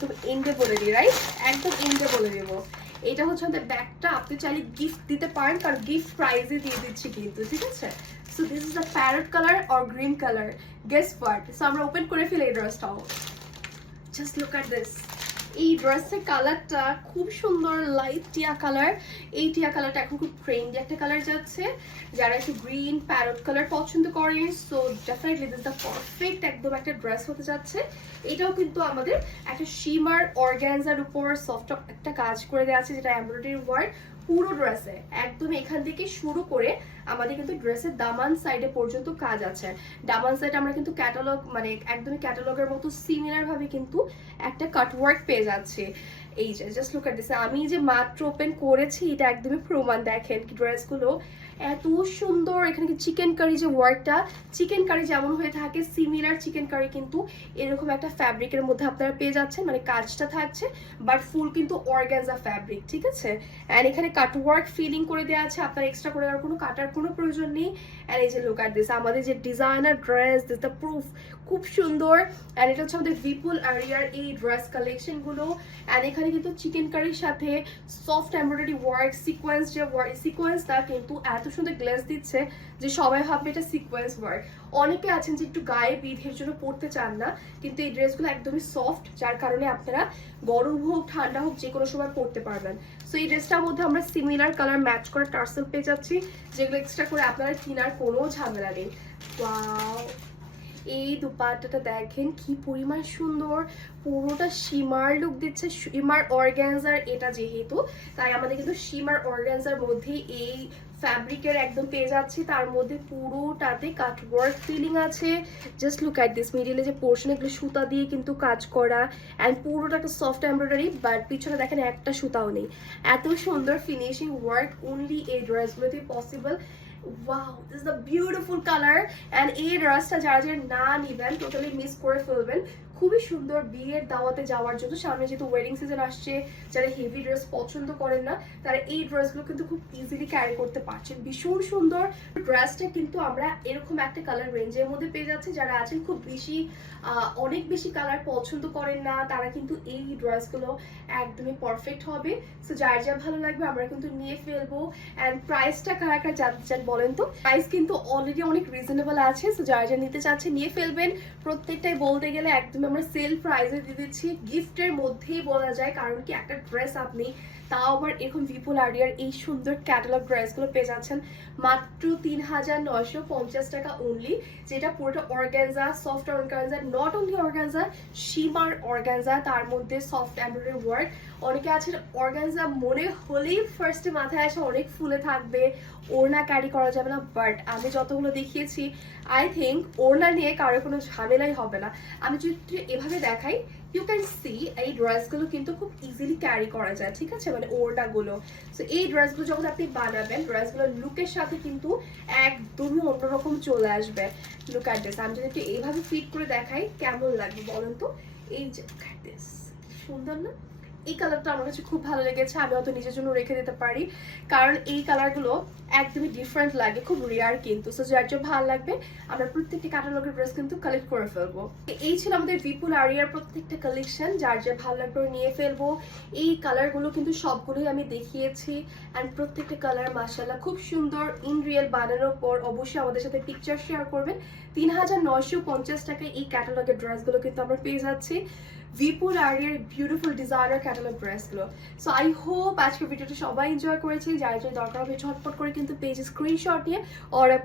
একদম এন্ডে বলে দিই, রাইট? একদম এন্ডে বলে দেবো। এটা হচ্ছে আমাদের ব্যাগটা, আপনি চাইলে গিফট দিতে পারেন, কারণ গিফট প্রাইজে দিয়ে দিচ্ছি কিন্তু, ঠিক আছে? So this is the parrot colour or green colour, guess what? So আমরা ওপেন করে ফেলি এই ড্রেসটাও। Just look at this. এই ড্রেসের কালারটা খুব সুন্দর, লাইট টিয়া কালার। এই টিয়া কালারটা এখন খুব ট্রেন্ডি একটা কালার যাচ্ছে, যারা একটু গ্রিন প্যারট কালার পছন্দ করে, so definitely this the perfect একদম একটা ড্রেস হতে যাচ্ছে। এটাও কিন্তু আমাদের একটা শিমার অর্গানজার উপর সফট একটা কাজ করে দেওয়া আছে, যেটা এমব্রয়ডারি ওয়ার্ক পুরো ড্রেসে একদম এখান থেকে শুরু করে আমাদের কিন্তু ড্রেসের দামান সাইডে পর্যন্ত কাজ আছে। দামান সাইডে আমরা কিন্তু ক্যাটালগ, মানে একদমই ক্যাটালগের মতো সিমিলার ভাবে কিন্তু একটা কাটওয়ার্ক পেয়ে যাচ্ছে। এই যে জাস্ট লুক এট দিস, আমি যে মাত্র ওপেন করেছি এটা একদমই প্রমাণ। দেখেন কি ড্রেসগুলো এত সুন্দর। এখানে কি চিকেন কারি যে ওয়ার্কটা, চিকেন কারি যেমন হয়ে থাকে সিমিলার চিকেন কারি কিন্তু এরকম একটা ফ্যাব্রিকের মধ্যে আপনারা পেয়ে যাচ্ছেন, মানে কাজটা থাকছে বাট ফুল কিন্তু অর্গানজা ফ্যাব্রিক, ঠিক আছে? অ্যান্ড এখানে কাটওয়ার্ক ফিলিং করে দেওয়া আছে, আপনার এক্সট্রা করে দেওয়ার কোনো কাটার কোনো প্রয়োজন নেই। অ্যান্ড এই যে লুক এট দিস, আমাদের যে designer dress, this the proof, খুব সুন্দর। অ্যান্ড এটা হচ্ছে আমাদের বিপুল আরিয়ার এই ড্রেস কালেকশনগুলো। অ্যান্ড এখানে কিন্তু চিকেন কারির সাথে সফট এমব্রয়ডারি ওয়ার্ক, সিকোয়েন্স, যে সিকোয়েন্সটা কিন্তু এত সুন্দর গ্লেজ দিচ্ছে যে সবাই ভাববে এটা সিকোয়েন্স ওয়ার্ক। অনেকে আছেন যে একটু গায়ে বিধের জন্য পড়তে চান না, কিন্তু এই ড্রেসগুলো একদমই সফট, যার কারণে আপনারা গরম হোক ঠান্ডা হোক যে কোনো সময় পরতে পারবেন। সো এই ড্রেসটার মধ্যে আমরা সিমিলার কালার ম্যাচ করে টার্সেল পেয়ে যাচ্ছি, যেগুলো এক্সট্রা করে আপনারা কেনার কোনো ঝামেলা নেই। ওয়াও, এই দুপাট্টাটা দেখেন কি পরিমাণ সুন্দর, পুরোটা শিমার লুক দিচ্ছে, শিমার অর্গানজার এটা যেহেতু, তাই আমাদের কিন্তু শিমার অর্গানজার মধ্যে এই ফ্যাব্রিকের একদম পেয়ে যাচ্ছি, তার মধ্যে পুরোটাতে কাটওয়ার্ক ফিলিং আছে। জাস্ট লুক অ্যাট দিস, মিডিলে যে পোর্শন এগুলো সুতা দিয়ে কিন্তু কাজ করা, অ্যান্ড পুরোটা একটা সফট এমব্রয়ডারি, বাট পিছনে দেখেন একটা সুতাও নেই। এত সুন্দর ফিনিশিং ওয়ার্ক অনলি এই ড্রেসগুলোতে possible. Wow, this is the beautiful colour. And এই ড্রেসটা যারা যারা না নিবেন টোটালি মিস করে ফেলবেন। খুবই সুন্দর বিয়ের দাওয়াতে যাওয়ার জন্য, সামনে যেহেতু ওয়েডিং সিজন আসছে, যারা হেভি ড্রেস পছন্দ করেন না তারা এই ড্রেসগুলো কিন্তু খুব ইজিলি ক্যারি করতে পারছেন। ভীষণ সুন্দর ড্রেসটা কিন্তু আমরা এরকম একটা কালার রেঞ্জের মধ্যে পেয়ে যাচ্ছি। যারা আছেন খুব বেশি অনেক বেশি কালার পছন্দ করেন না, তারা কিন্তু এই ড্রেসগুলো একদমই পারফেক্ট হবে। সো যার যা ভালো লাগবে আমরা কিন্তু নিয়ে ফেলবো। অ্যান্ড প্রাইসটা কারা কারা জানতে চান বলেন তো? প্রাইস কিন্তু অলরেডি অনেক রিজনেবল আছে, সো যারা যা নিতে চাচ্ছে নিয়ে ফেলবেন। প্রত্যেকটাই বলতে গেলে একদমই আমরা সেল প্রাইসে দিয়ে দিচ্ছি, গিফটের মধ্যেই বলা যায়। কারণ কি একটা ড্রেস আপনি তাও আবার এরকম বিপুল আরিয়ার এই সুন্দর ক্যাটালগ ড্রেসগুলো পেয়ে যাচ্ছেন মাত্র ৩,৯৫০ টাকা অনলি, যেটা পুরোটা organza, soft organza, not only organza, shimmer organza, তার মধ্যে সফট এমব্রয়ডারি ওয়ার্ক। অনেকে আছে অর্গানজা মনে হলেই ফার্স্টে মাথায় আসে অনেক ফুলে থাকবে, ওড়না ক্যারি করা যাবে না, বাট আমি যতগুলো দেখিয়েছি আই থিঙ্ক ওড়না নিয়ে কারো কোনো ঝামেলাই হবে না। আমি যদি এভাবে দেখাই, ইউ ক্যান সি এই ড্রেসগুলো কিন্তু খুব ইজিলি ক্যারি করা যায়, ঠিক আছে, মানে ওড়নাগুলো। সো এই ড্রেসগুলো যখন আপনি বানাবেন, ড্রেসগুলোর লুকের সাথে কিন্তু একদমই অন্যরকম চলে আসবে। লুক অ্যাট দিস, আমি যদি একটু এইভাবে ফিট করে দেখাই কেমন লাগবে বলেন তো? এই যে দিস, সুন্দর না? এই কালারটা আমার কাছে খুব ভালো লেগেছে, আমি হয়তো নিজের জন্য রেখে দিতে পারি, কারণ এই কালারগুলো একদমই ডিফারেন্ট লাগে, খুব রেয়ার কিন্তু। সো যার জন্য ভালো লাগবে আমরা প্রত্যেকটি ক্যাটালগের ড্রেস কিন্তু কালেক্ট করে ফেলবো। এই ছিল আমাদের বিপুল আরিয়ার প্রত্যেকটা কালেকশন, যার যা ভালো লাগবে নিয়ে ফেলবো। এই কালারগুলো কিন্তু সবগুলোই আমি দেখিয়েছি, অ্যান্ড প্রত্যেকটা কালার মাশাআল্লাহ খুব সুন্দর। ইন রিয়েল বানানোর পর অবশ্যই আমাদের সাথে পিকচার শেয়ার করবেন। ৩,৯৫০ টাকায় এই ক্যাটালগের ড্রেসগুলো কিন্তু আমরা পেয়ে যাচ্ছি, বিপুল আরিয়ার বিউটিফুল ডিজাইনার ক্যাটালগ ড্রেসগুলো। সো আই হোপ আজকের ভিডিওটা সবাই এনজয় করেছে। যার যার দরকার হবে ঝটপট করে কিন্তু পেজে স্ক্রিনশট নিয়ে অর্ডার